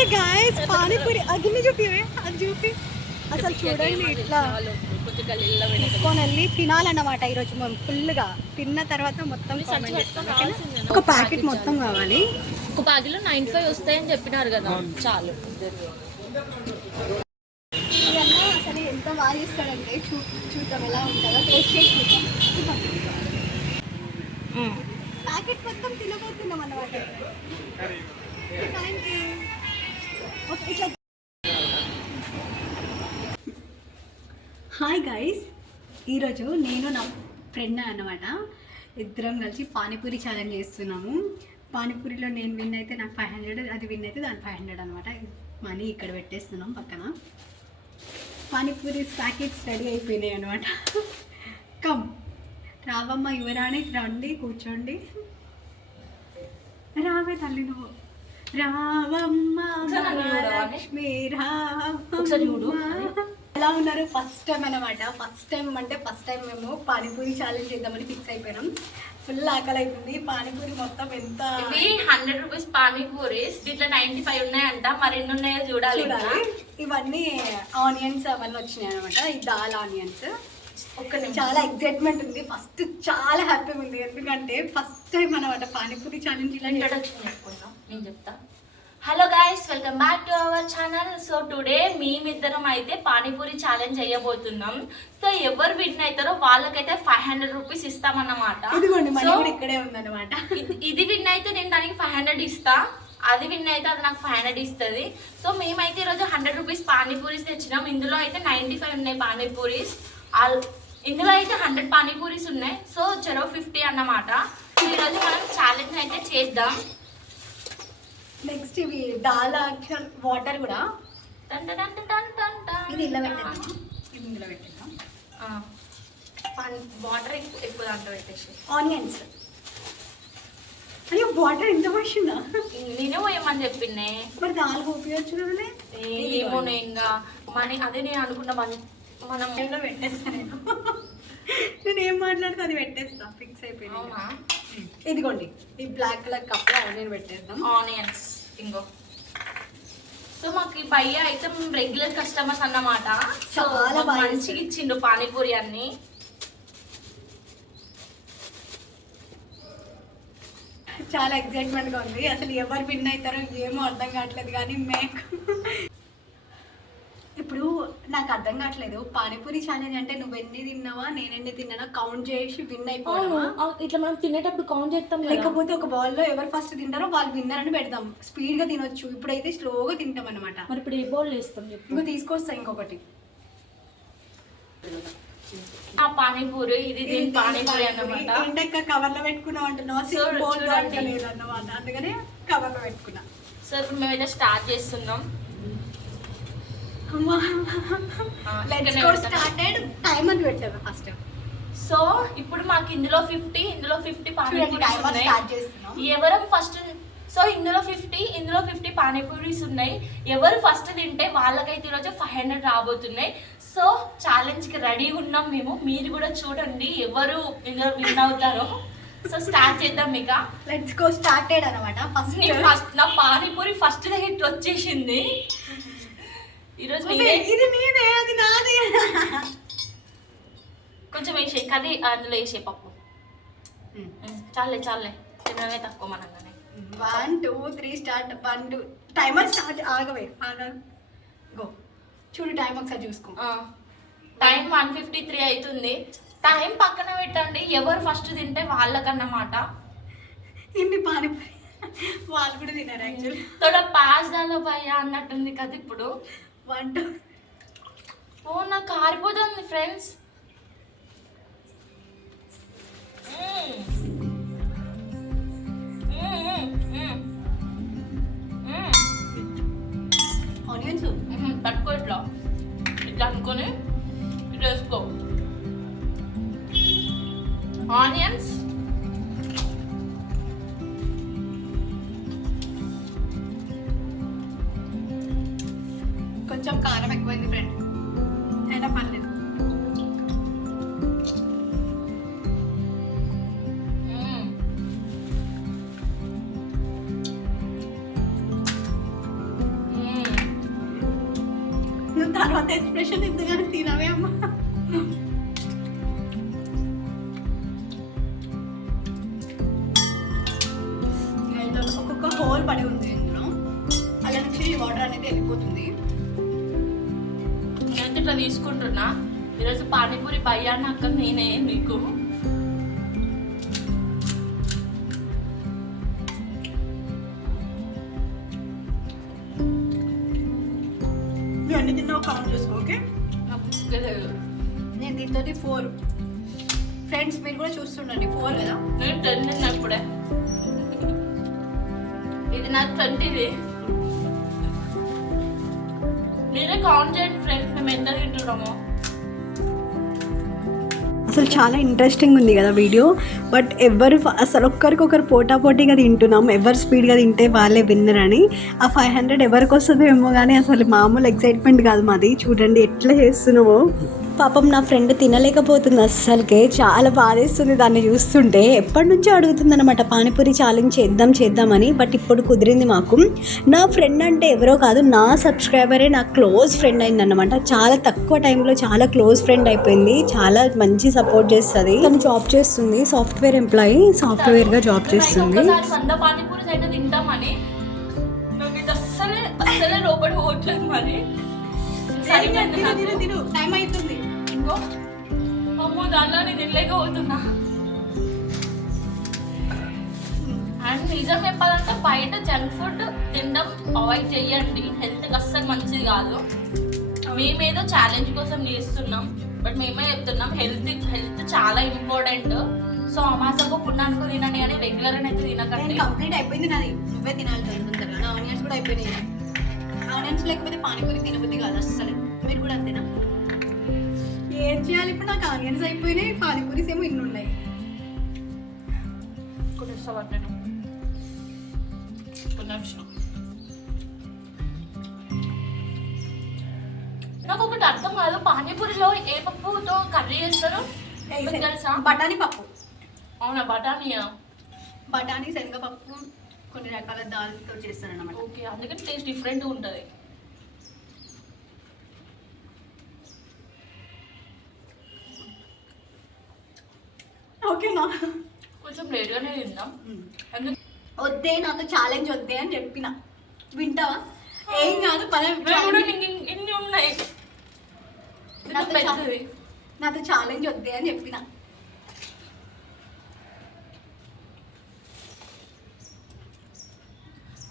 చూడండి గాయస్ పానీపూరి అగ్ని చూపివే అది చూపి అసలు చూడండి ఇట్లా తీసుకొని వెళ్ళి తినాలన్నమాట ఈరోజు మేము ఫుల్గా తిన్న తర్వాత మొత్తం ఒక ప్యాకెట్ మొత్తం కావాలి. ఒక ప్యాకెట్లో 95 వస్తాయని చెప్పినారు కదా, చాలు. ఇవన్నీ అసలు ఎంత బాగా ఇస్తాడంటే చూద్దాం ఎలా ఉంటుందో, టేస్ట్ చేసి చూద్దాం. ప్యాకెట్ మొత్తం తినబోతున్నాం అన్నమాట. హాయ్ గైస్, ఈరోజు నేను నా ఫ్రెండ్ అన్నమాట ఇద్దరం కలిసి పానీపూరి ఛాలెంజ్ చేస్తున్నాము. పానీపూరిలో నేను విన్ అయితే నాకు 500, అది విన్ అయితే దాని 500 అనమాట. మనీ ఇక్కడ పెట్టేస్తున్నాం పక్కన. పానీపూరి ప్యాకెట్స్ రెడీ అయిపోయినాయి అనమాట. కమ్ రావమ్మ యువరాణి, రండి కూర్చోండి. రావే తల్లి నువ్వు, రావమ్మ లక్ష్మి రావమ్మ. ఎలా ఉన్నారు? ఫస్ట్ టైం అనమాట. ఫస్ట్ టైం మేము పానీపూరి ఛాలెంజ్ చేద్దామని ఫిక్స్ అయిపోయినాం. ఫుల్ ఆకలి అవుతుంది. పానీపూరి మొత్తం ఎంత 100 రూపీస్ పానీపూరి, దీంట్లో 95 ఉన్నాయంట. మరి ఎన్ని ఉన్నాయో చూడాలి. ఇవన్నీ ఆనియన్స్ అవన్నీ వచ్చినాయి అనమాట. ఈ దాల్ ఆనియన్స్. చాలా ఎక్సైట్మెంట్ ఉంది. ఫస్ట్ చాలా హ్యాపీగా ఉంది, ఎందుకంటే ఫస్ట్ టైం అనమాట పానీపూరి ఛాలెంజ్. ఇలా ఇంట్రొడక్షన్ చెప్పుకుందాం, నేను చెప్తా. Hello guys, welcome back to our channel. So today మేమిద్దరం అయితే పానీపూరి ఛాలెంజ్ చేయబోతున్నాం. సో ఎవరు విన్ అవుతారో వాళ్ళకైతే 500 రూపీస్ ఇస్తామన్నమాట. ఇక్కడే ఉందన్నమాట. ఇది విన్ అయితే నేను దానికి 500 ఇస్తా, అది విన్ అయితే అది నాకు 500 ఇస్తుంది. సో మేమైతే ఈరోజు 100 రూపీస్ పానీపూరీస్ తెచ్చినాం. ఇందులో అయితే 95 ఉన్నాయి పానీపూరీస్. ఇందులో అయితే 100 పానీపూరీస్ ఉన్నాయి. సో చెరో 50 అన్నమాట. సో ఈరోజు మనం ఛాలెంజ్ అయితే చేద్దాం. నెక్స్ట్ ఇవి దాల్ వాటర్ కూడా ఇది ఇలా పెట్టేద్దాం. ఇది ఇందులో పెట్టేద్దాం. వాటర్ ఎక్కువ దాంట్లో పెట్టేసి ఆనియన్స్. అయ్యో వాటర్ ఎంత వచ్చిందా? నేనే పోయమని చెప్పిండే. మరి దాల్ పోపించచ్చు కదా. ఏమో ఇంకా అదే నేను అనుకున్నా. మనం పెట్టేస్తాను. నేను ఏం మాట్లాడితే అది పెట్టేస్తా. ఫిక్స్ అయిపోయింది. ఇదిగోండి ఈ బ్లాక్ కలర్ కప్ ఆనియన్ పెట్టేద్దాం. ఆనియన్స్ ఇంకో. సో మాకు ఈ భయ్య అయితే మేము రెగ్యులర్ కస్టమర్స్ అన్నమాట. చాలా మంచిగా ఇచ్చిండు పానీపూరి అన్ని. చాలా ఎక్సైట్మెంట్ గా ఉంది. అసలు ఎవరు విన్ అవుతారో ఏమో అర్థం కావట్లేదు. కానీ ఇప్పుడు నాకు అర్థం కావట్లేదు. పానీపూరి ఛాలెంజ్ అంటే నువ్వు ఎన్ని తిన్నావా నేను ఎన్ని తిన్నానా కౌంట్ చేసి విన్ అయిపోవడమా? ఇట్లా మనం తినేటప్పుడు కౌంట్ చేస్తాం. లేకపోతే ఒక బాల్ లో ఎవరు ఫస్ట్ తింటారో వాళ్ళు విన్నర్ అని పెడదాం. స్పీడ్ గా తినొచ్చు. ఇప్పుడైతే స్లోగా తింటాం అనమాట. మరి ఇప్పుడు ఏ బౌల్ వేస్తాం? ఇంకో తీసుకొస్తా ఇంకొకటి. ఆ పానీపూరి ఇది పానీపూరి అన్నమాట. ఏంటక్క కవర్ లో పెట్టుకున్నాం అంటున్నావా? అన్నమాట. అందుకనే కవర్ లో పెట్టుకున్నా. సో ఇప్పుడు మేమైతే స్టార్ట్ చేస్తున్నాం. సో ఇప్పుడు మాకు ఇందులో 50 పానీపూరీస్ ఉన్నాయి. ఎవరు ఫస్ట్ సో ఇందులో 50 పానీపూరీస్ ఉన్నాయి. ఎవరు ఫస్ట్ తింటే వాళ్ళకైతే ఈరోజు 500 రాబోతున్నాయి. సో ఛాలెంజ్ కి రెడీగా ఉన్నాం మేము. మీరు కూడా చూడండి ఎవరు ఇందులో విన్ అవుతారో. సో స్టార్ట్ చేద్దాం. ఇక లెట్స్ గో స్టార్టెడ్ అన్నమాట. ఫస్ట్ నా పానీపూరి ఫస్ట్ హిట్ వచ్చేసింది. ఈరోజు ఇది నీదే అది నాదే. కొంచెం వేసే కది అందులో వేసే పప్పు. చాలే తినమే తక్కువ మనగానే. 1 2 3 స్టార్ట్. 1 2 timer start. ఆగవే గో. చూడు టైం ఒకసారి చూసుకో. టైం 1:53 అవుతుంది. టైం పక్కన పెట్టండి. ఎవరు ఫస్ట్ తింటే వాళ్ళకన్నమాట. ఇన్ని పానీపూరి వాళ్ళు కూడా తినారు యాక్చువల్లీ. తోడ పాస్ దాలో భయ్యా అన్నట్టుంది కదా ఇప్పుడు. 1 2 ఓ నాకు కారిపోతుంది ఫ్రెండ్స్. ఆనియన్స్ పట్టుకో ఇట్లా అనుకొని ఇట్లా వేసుకో. ఆనియన్స్ కొంచెం కారం ఎక్కువైంది ఫ్రెండ్, అయినా పర్లేదు. తర్వాత ఎక్స్ప్రెషన్ ఎందుకని తినవే అమ్మా. ఒక్కొక్క హోల్ పడి ఉంది ఇందులో, అలా నుంచి వాటర్ అనేది వెళ్ళిపోతుంది. నేను ఇట్లా తీసుకుంటున్నా. ఈరోజు పానీపూరి భయ్యాన్ని అక్క నేనే మీకు. నువ్వు అన్ని తిన్నావు కౌంట్ చేసుకో, ఓకే? నేను దీంతో 4 ఫ్రెండ్స్, మీరు కూడా చూస్తుండండి. 4 కదా, నేను 10 తిన్నా ఇప్పుడే. ఇది నాకు 20ది. మీరే కౌంట్ చేయండి ఫ్రెండ్స్, మేము ఎంత తింటున్నామో. అసలు చాలా ఇంట్రెస్టింగ్ ఉంది కదా వీడియో. బట్ ఎవరు అసలు ఒక్కరికొకరు పోటాపోటీగా తింటున్నాం, ఎవరు స్పీడ్గా తింటే వాళ్ళే విన్నర్ అని. ఆ 500 ఎవరికి వస్తుందో ఏమో కానీ అసలు మామూలు ఎక్సైట్మెంట్ కాదు మాది. చూడండి ఎట్లా చేస్తున్నావో. పాపం నా ఫ్రెండ్ తినలేకపోతుంది అస్సలకే, చాలా బాధేస్తుంది దాన్ని చూస్తుంటే. ఎప్పటి నుంచో అడుగుతుంది అనమాట పానీపూరి ఛాలెంజ్ చేద్దామని. బట్ ఇప్పుడు కుదిరింది మాకు. నా ఫ్రెండ్ అంటే ఎవరో కాదు, నా సబ్స్క్రైబరే నా క్లోజ్ ఫ్రెండ్ అయిందన్నమాట. చాలా తక్కువ టైంలో చాలా క్లోజ్ ఫ్రెండ్ అయిపోయింది. చాలా మంచి సపోర్ట్ చేస్తుంది. తను జాబ్ చేస్తుంది, సాఫ్ట్వేర్ ఎంప్లాయీ, సాఫ్ట్వేర్గా జాబ్ చేస్తుంది. పానీపూరి అయితే తింటామని నాకు ఇది అస్సలే లోపల పోవట్లేదు. మరి టైం అవుతుంది ఇంకో. అమ్మో, దానిలో నేను తినలేకపోతున్నా. అండ్ నిజం చెప్పాలంటే బయట జంక్ ఫుడ్ తినడం అవాయిడ్ చేయండి, హెల్త్కి అస్సలు మంచిది కాదు. మేమేదో ఛాలెంజ్ కోసం చేస్తున్నాం, బట్ మేమే చెప్తున్నాం హెల్త్ చాలా ఇంపార్టెంట్. సో అమాసకు పుణ్యానికి తినండి కానీ రెగ్యులర్ అయితే తినకండి. కంప్లీట్ అయిపోయింది నాది, నువ్వే తినాలి తొందరగా. నా ఆనియన్స్ కూడా అయిపోయినాయి. ఆనియన్స్ లేకపోతే పానీపూరి తినబుద్ధి కాదు అస్సలు. మీరు కూడా అంతేనా? ఏం చేయాలి ఇప్పుడు? నాకు ఆనియన్స్ అయిపోయినాయి, పానీపూరీస్ ఏమో ఇన్ని ఉన్నాయి. నాకు ఒకటి అర్థం కాదు, పానీపూరిలో ఏ పప్పుతో కర్రీ చేస్తారు తెలుసా? బఠానీ పప్పు. అవునా? బఠానీ శనగపప్పు కొన్ని రకాల దాల్తో చేస్తారు అన్నమాట. ఓకే, అందుకని టేస్ట్ డిఫరెంట్గా ఉంటుంది. ఓకేనా? కొంచెం లేట్గానే తిందాం. వద్దే, నాతో ఛాలెంజ్ వద్దే అని చెప్పిన. వింటావా? ఏం కాదు, ఇన్ని ఉన్నాయి. నాతో ఛాలెంజ్ వద్దే అని చెప్పిన.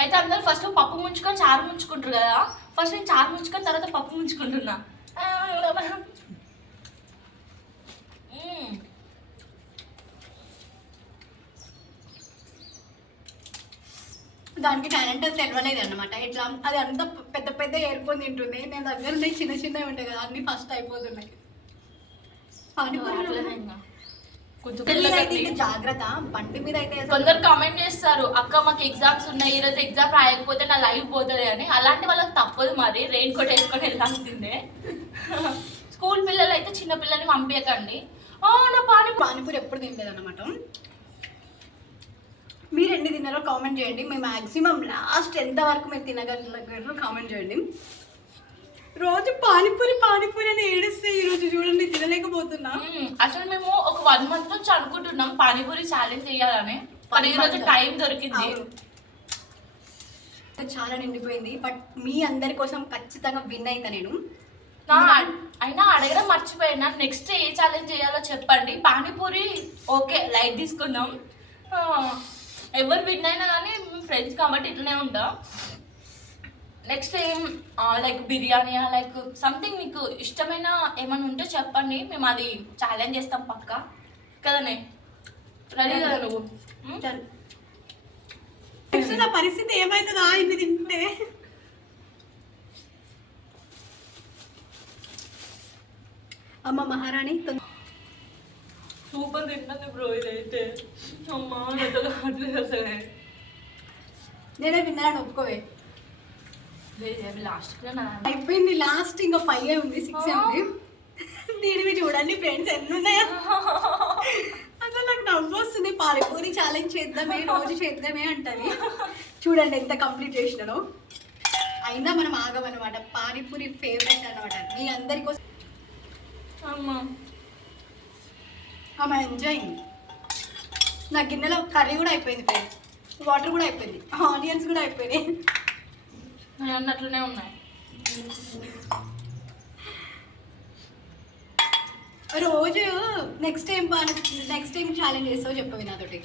అయితే అందరు ఫస్ట్ పప్పు ముంచుకొని చారు ముంచుకుంటారు కదా. ఫస్ట్ నేను చారు ముంచుకొని తర్వాత పప్పు ముంచుకుంటున్నా. దానికి టాలెంట్ తెలియలేదు అనమాట. ఎట్లా అది అంత పెద్ద పెద్ద ఏర్కొని తింటుంది, నేను దగ్గర చిన్న చిన్నవి ఉంటాయి కదా, అన్ని ఫస్ట్ అయిపోతున్నాయి. జాగ్రత్త, బండి మీద అయితే. కొందరు కామెంట్ చేస్తారు, అక్క మాకు ఎగ్జామ్స్ ఉన్నాయి, ఈరోజు ఎగ్జామ్ రాయకపోతే నా లైఫ్ పోతుంది అని. అలాంటి వాళ్ళకి తప్పదు, మరి రెయిన్ కోట్ వేసుకొని వెళ్ళాల్సిందే. స్కూల్ పిల్లలు అయితే చిన్న పిల్లల్ని పంపించకండి. నా పానీపూరి ఎప్పుడు తినలేదు అనమాట. మీరు ఎన్ని తిన్నారో కామెంట్ చేయండి. మేము మ్యాక్సిమం లాస్ట్ ఎంత వరకు మీరు తినగలరు కామెంట్ చేయండి. రోజు పానీపూరి అని ఏడిస్తే ఈరోజు చూడండి తినలేకపోతున్నా. అసలు మేము ఒక 1 month నుంచి అనుకుంటున్నాం పానీపూరి ఛాలెంజ్ చేయాలని. ఈ రోజు టైం దొరికింది. చాలా నిండిపోయింది. బట్ మీ అందరి కోసం ఖచ్చితంగా విన్ అయితా నేను. అయినా అడగడం మర్చిపోయినా, నెక్స్ట్ ఏ ఛాలెంజ్ చేయాలో చెప్పండి. పానీపూరి ఓకే లైట్ తీసుకుందాం. ఎవరు విన్ అయినా కానీ ఫ్రెండ్స్ కాబట్టి ఇట్లనే ఉంటాం. నెక్స్ట్ ఏం లైక్ బిర్యానీ లైక్ సంథింగ్ మీకు ఇష్టమైన ఏమైనా ఉంటే చెప్పండి, మేము అది ఛాలెంజ్ చేస్తాం పక్కా. కదనే? రెడీ కదా నువ్వు? నా పరిస్థితి ఏమైతుందా ఇన్ని తింటే? అమ్మ మహారాణి సూపర్ తింటుంది బ్రో ఇదైతే. అమ్మా అసలే నేనే విన్నాను, ఒప్పుకోవే. లాస్ట్ అయిపోయింది. లాస్ట్ ఇంకా 5 ఉంది, 6 ఉంది. దీనివి చూడండి ఫ్రెండ్స్ ఎన్ని ఉన్నాయా. అసలు నాకు నవ్వు వస్తుంది. పానీపూరి ఛాలెంజ్ చేద్దామే, రోజు చేద్దామే అంటది. చూడండి ఎంత కంప్లీట్ చేసినాను. అయినా మనం ఆగమన్నమాట. పానీపూరి ఫేవరెట్ అనమాట మీ అందరి కోసం. అమ్మా ఆమె ఎంజాయింగ్. నా గిన్నెలో కర్రీ కూడా అయిపోయింది ఫ్రెండ్స్, వాటర్ కూడా అయిపోయింది, ఆనియన్స్ కూడా అయిపోయినాయి. నేను అన్నట్లునే ఉన్నాయి. రోజు నెక్స్ట్ టైం ఛాలెంజ్ చేస్తావు చెప్పవి నాతోటి.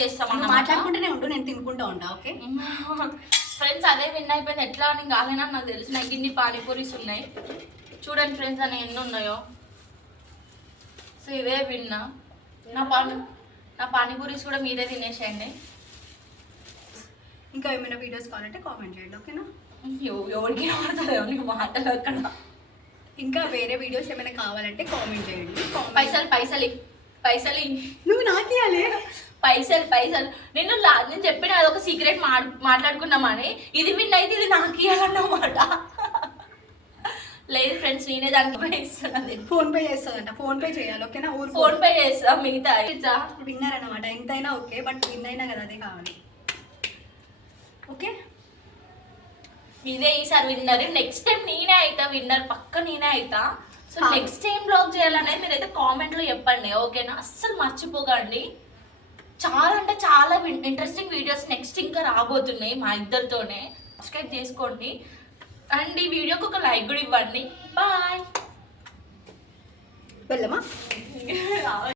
చేస్తామన్నా మాట్లాడుకుంటూనే ఉండు, నేను తినుకుంటా ఉంటా. ఓకే ఫ్రెండ్స్, అదే విన్ అయిపోయింది. ఎట్లా అని కాలేనా నాకు తెలుసు. నాకు ఇన్ని పానీపూరీస్ ఉన్నాయి చూడండి ఫ్రెండ్స్, అని ఎన్ని ఉన్నాయో. సో ఇదే విన్నా. నా పానీపూరీస్ కూడా మీరే తినేసేయండి. ఇంకా ఏమైనా వీడియోస్ కావాలంటే కామెంట్ చేయండి. ఓకేనా? ఎవరికి పడుతుందో నీ మాటలు అక్కడ. ఇంకా వేరే వీడియోస్ ఏమైనా కావాలంటే కామెంట్ చేయండి. పైసలు నువ్వు నాకు ఇవ్వాలి. పైసలు నేను చెప్పిన అదొక సీక్రెట్ మాట్లాడుకున్నామని. ఇది విన్ అయితే ఇది నాకు ఇవ్వాలన్నమాట. లేదు ఫ్రెండ్స్, నేనే దానికి ఇస్తున్నాను. ఫోన్ పే చేస్తుందంట. ఫోన్ పే చేయాలి. ఓకేనా? ఫోన్ పే చేస్తా. మిగతా విన్నర్ అనమాట. ఎంతైనా ఓకే, బట్ విన్ అయినా కదా అదే కావాలి. ఓకే, ఇదే ఈసారి విన్నర్. నెక్స్ట్ టైం నేనే అవుతా విన్నర్, పక్క నేనే అవుతా. సో నెక్స్ట్ టైం బ్లాగ్ చేయాలనేది మీరైతే కామెంట్లో చెప్పండి. ఓకేనా? అస్సలు మర్చిపోకండి. చాలా అంటే చాలా ఇంట్రెస్టింగ్ వీడియోస్ నెక్స్ట్ ఇంకా రాబోతున్నాయి మా ఇద్దరితోనే. సబ్స్క్రైబ్ చేసుకోండి అండ్ ఈ వీడియోకి ఒక లైక్ కూడా ఇవ్వండి. బాయ్. వెళ్ళమా?